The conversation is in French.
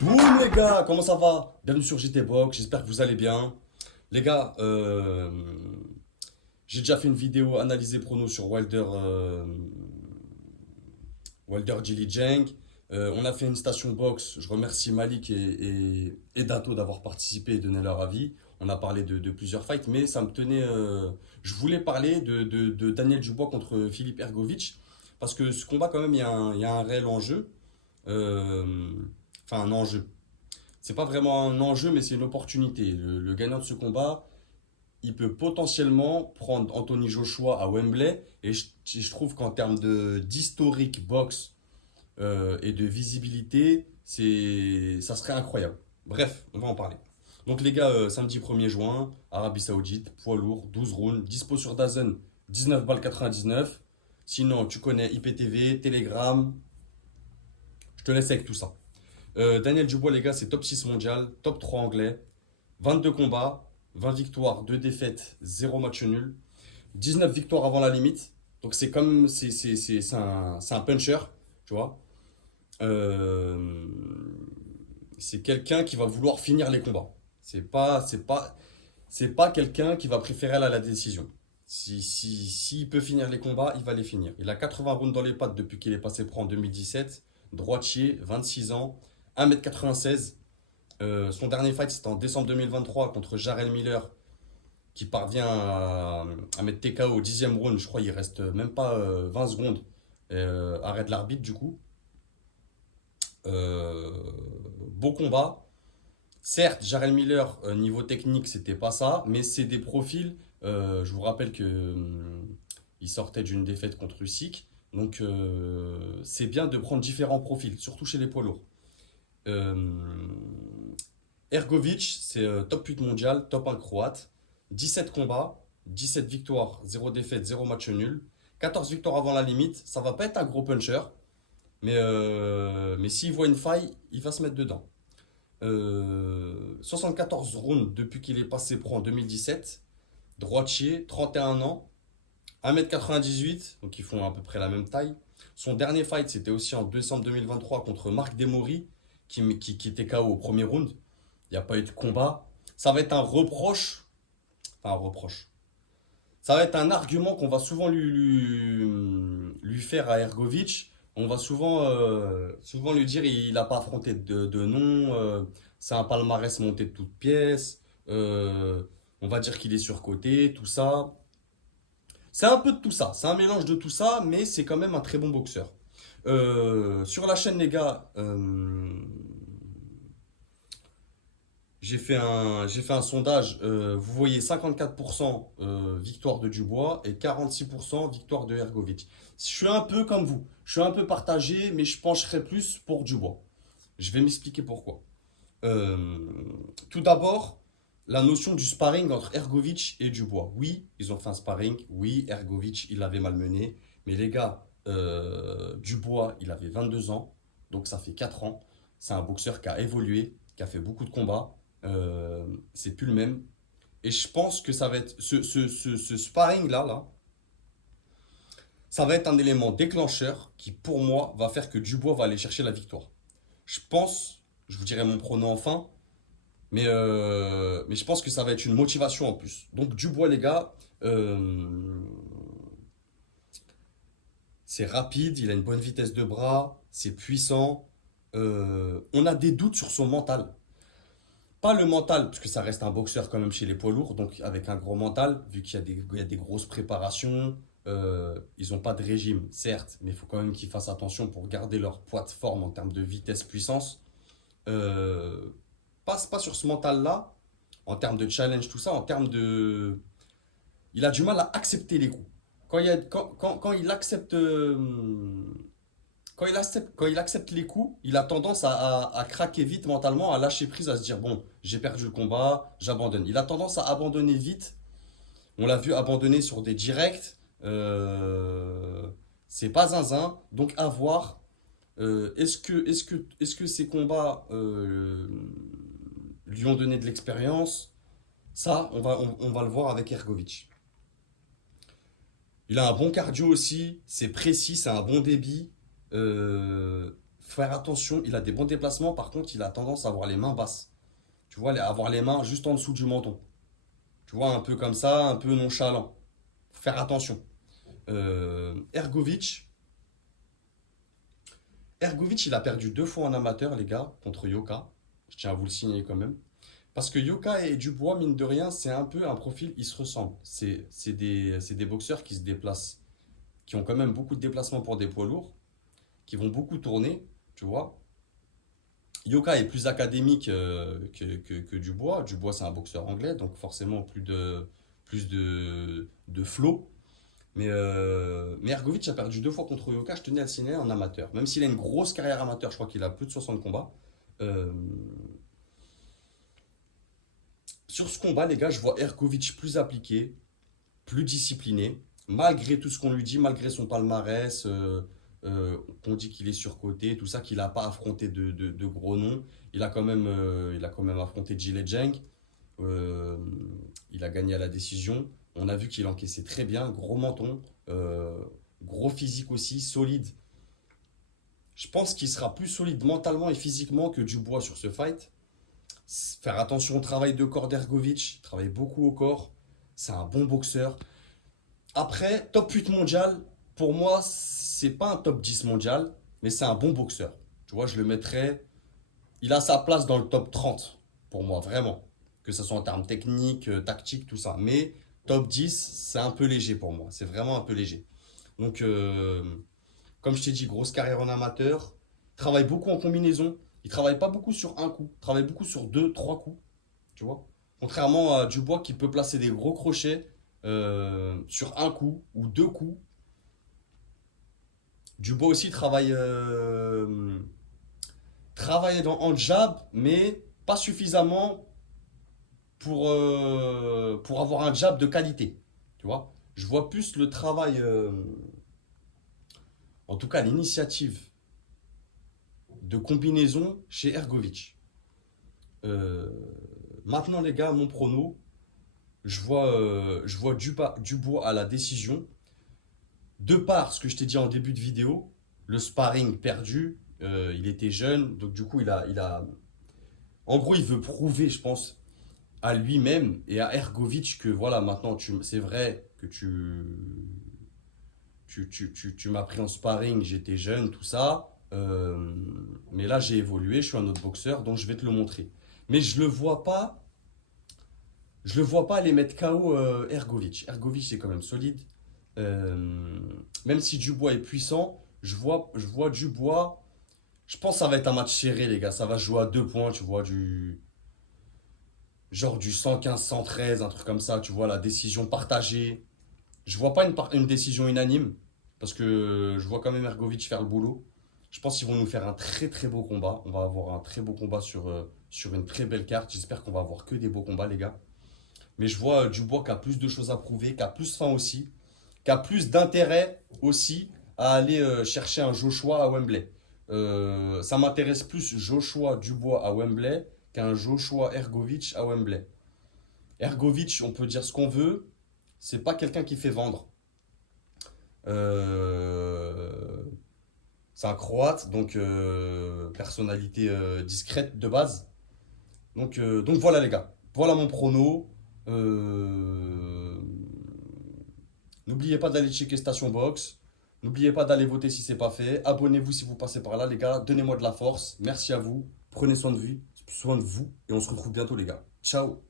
Boum les gars, comment ça va? Bienvenue sur JT Box, j'espère que vous allez bien. Les gars, j'ai déjà fait une vidéo analysée prono sur Wilder Jilly Jang. On a fait une station box, je remercie Malik et Dato d'avoir participé et donné leur avis. On a parlé de plusieurs fights, mais ça me tenait... je voulais parler de Daniel Dubois contre Philippe Ergovic, parce que ce combat quand même, il y a un réel enjeu. Euh, Enfin un enjeu. C'est pas vraiment un enjeu, mais c'est une opportunité. Le gagnant de ce combat, il peut potentiellement prendre Anthony Joshua à Wembley. Et je trouve qu'en termes d'historique boxe et de visibilité, ça serait incroyable. Bref, on va en parler. Donc les gars, samedi 1er juin, Arabie Saoudite, poids lourd, 12 rounds, dispo sur DAZN, 19 balles 99. Sinon, tu connais IPTV, Telegram, je te laisse avec tout ça. Daniel Dubois, les gars, c'est top 6 mondial, top 3 anglais, 22 combats, 20 victoires, 2 défaites, 0 match nul, 19 victoires avant la limite. Donc c'est comme c'est un puncher, tu vois. Euh, c'est quelqu'un qui va vouloir finir les combats. C'est pas quelqu'un qui va préférer aller à la décision. S'il peut finir les combats, il va les finir. Il a 80 rounds dans les pattes depuis qu'il est passé pro en 2017. Droitier, 26 ans, 1m96. Son dernier fight, c'était en décembre 2023 contre Jarrell Miller, qui parvient à mettre TKO au 10e round. Je crois qu'il reste même pas 20 secondes. Arrête l'arbitre, du coup. Euh, Beau combat. Certes, Jarrell Miller, niveau technique, c'était pas ça, mais c'est des profils. Je vous rappelle que il sortait d'une défaite contre Usyk. Donc, c'est bien de prendre différents profils, surtout chez les poids lourds. Euh, Ergovic, c'est top 8 mondial, top 1 croate. 17 combats, 17 victoires, 0 défaite, 0 match nul. 14 victoires avant la limite. Ça va pas être un gros puncher, mais s'il voit une faille, il va se mettre dedans. 74 rounds depuis qu'il est passé pro en 2017. Droitier, 31 ans, 1m98, donc ils font à peu près la même taille. Son dernier fight, c'était aussi en décembre 2023 contre Marc Demory, qui était KO au premier round. Il n'y a pas eu de combat. Ça va être un reproche. Enfin, un reproche. Ça va être un argument qu'on va souvent lui faire à Ergovic. On va souvent lui dire il n'a pas affronté de nom, c'est un palmarès monté de toutes pièces, on va dire qu'il est surcoté, tout ça. C'est un peu de tout ça, c'est un mélange de tout ça, mais c'est quand même un très bon boxeur. Sur la chaîne, les gars, j'ai fait un sondage. Vous voyez 54% victoire de Dubois et 46% victoire de Ergovic. Je suis un peu comme vous. Je suis un peu partagé, mais je pencherai plus pour Dubois. Je vais m'expliquer pourquoi. Euh, Tout d'abord, la notion du sparring entre Ergovic et Dubois. Oui, ils ont fait un sparring. Oui, Ergovic, il l'avait malmené. Mais les gars, Dubois, il avait 22 ans. Donc ça fait 4 ans. C'est un boxeur qui a évolué, qui a fait beaucoup de combats. C'est plus le même. Et je pense que ça va être ce sparring-là, ça va être un élément déclencheur qui, pour moi, va faire que Dubois va aller chercher la victoire. Je pense, je vous dirai mon prono enfin, mais je pense que ça va être une motivation en plus. Donc Dubois, les gars, c'est rapide, il a une bonne vitesse de bras, c'est puissant. On a des doutes sur son mental. Pas le mental, parce que ça reste un boxeur quand même chez les poids lourds, donc avec un gros mental, vu qu'il y a des grosses préparations, ils n'ont pas de régime, certes, mais il faut quand même qu'ils fassent attention pour garder leur poids de forme en termes de vitesse, puissance. Euh, Passe pas sur ce mental-là, en termes de challenge, tout ça, en termes de... Il a du mal à accepter les coups. Quand il accepte, quand il accepte les coups, il a tendance à craquer vite mentalement, à lâcher prise, à se dire, bon, j'ai perdu le combat, j'abandonne. Il a tendance à abandonner vite. On l'a vu abandonner sur des directs. C'est pas zinzin. Donc à voir. Est-ce que ces combats lui ont donné de l'expérience? Ça, on va le voir avec Ergovic. Il a un bon cardio aussi, c'est précis, c'est un bon débit. Euh, faire attention, il a des bons déplacements, par contre, il a tendance à avoir les mains basses. Tu vois, avoir les mains juste en dessous du menton. Tu vois, un peu comme ça, un peu nonchalant. Faire attention. Ergovic, il a perdu 2 fois en amateur, les gars, contre Yoka. Je tiens à vous le signaler quand même. Parce que Yoka et Dubois, mine de rien, c'est un peu un profil, ils se ressemblent. C'est des boxeurs qui se déplacent, qui ont quand même beaucoup de déplacements pour des poids lourds, qui vont beaucoup tourner, tu vois. Yoka est plus académique que Dubois. Dubois, c'est un boxeur anglais, donc forcément plus de flow. Mais Ergovic a perdu 2 fois contre Yoka, je tenais à le signaler en amateur. Même s'il a une grosse carrière amateur, je crois qu'il a plus de 60 combats. Euh, sur ce combat, les gars, je vois Ergovic plus appliqué, plus discipliné, malgré tout ce qu'on lui dit, malgré son palmarès, qu'on dit qu'il est surcoté, tout ça, qu'il n'a pas affronté de gros noms. Il a quand même affronté Gilles Zheng. Euh, il a gagné à la décision. On a vu qu'il encaissait très bien, gros menton, gros physique aussi, solide. Je pense qu'il sera plus solide mentalement et physiquement que Dubois sur ce fight. Faire attention au travail de corps d'Ergovic, il travaille beaucoup au corps. C'est un bon boxeur. Après, top 8 mondial, pour moi, c'est pas un top 10 mondial, mais c'est un bon boxeur. Tu vois, je le mettrais. Il a sa place dans le top 30, pour moi, vraiment. Que ce soit en termes techniques, tactiques, tout ça. Mais top 10, c'est un peu léger pour moi. C'est vraiment un peu léger. Donc, comme je t'ai dit, grosse carrière en amateur. Travaille beaucoup en combinaison. Il travaille pas beaucoup sur un coup. Il travaille beaucoup sur deux, trois coups. Tu vois? Contrairement à Dubois qui peut placer des gros crochets sur un coup ou deux coups. Dubois aussi travaille en jab, mais pas suffisamment pour avoir un jab de qualité. Tu vois? Je vois plus le travail, en tout cas l'initiative de combinaison chez Ergovic. Euh, Maintenant, les gars, mon prono, je vois Dubois à la décision. De par ce que je t'ai dit en début de vidéo, le sparring perdu, il était jeune, donc du coup, en gros, il veut prouver, je pense, à lui-même et à Ergovic que voilà, maintenant, c'est vrai que tu m'as pris en sparring, j'étais jeune, tout ça. Mais là, j'ai évolué, je suis un autre boxeur, donc je vais te le montrer. Mais je le vois pas aller mettre KO Ergovic. Ergovic, c'est quand même solide. Euh, Même si Dubois est puissant, je vois Dubois. Je pense que ça va être un match serré, les gars. Ça va se jouer à 2 points, tu vois, genre du 115-113, un truc comme ça, tu vois, la décision partagée. Je vois pas une décision unanime, parce que je vois quand même Ergovic faire le boulot. Je pense qu'ils vont nous faire un très très beau combat. On va avoir un très beau combat sur une très belle carte. J'espère qu'on va avoir que des beaux combats, les gars. Mais je vois Dubois qui a plus de choses à prouver, qui a plus faim aussi, qui a plus d'intérêt aussi à aller chercher un Joshua à Wembley. Ça m'intéresse plus Joshua Dubois à Wembley qu'un Joshua Ergovic à Wembley. Ergovic, on peut dire ce qu'on veut, c'est pas quelqu'un qui fait vendre. Euh, c'est un Croate, donc personnalité discrète de base. Donc voilà les gars, voilà mon prono. Euh, N'oubliez pas d'aller checker Station Box. N'oubliez pas d'aller voter si c'est pas fait. Abonnez-vous si vous passez par là, les gars. Donnez-moi de la force. Merci à vous. Prenez soin de vous et on se retrouve bientôt, les gars. Ciao.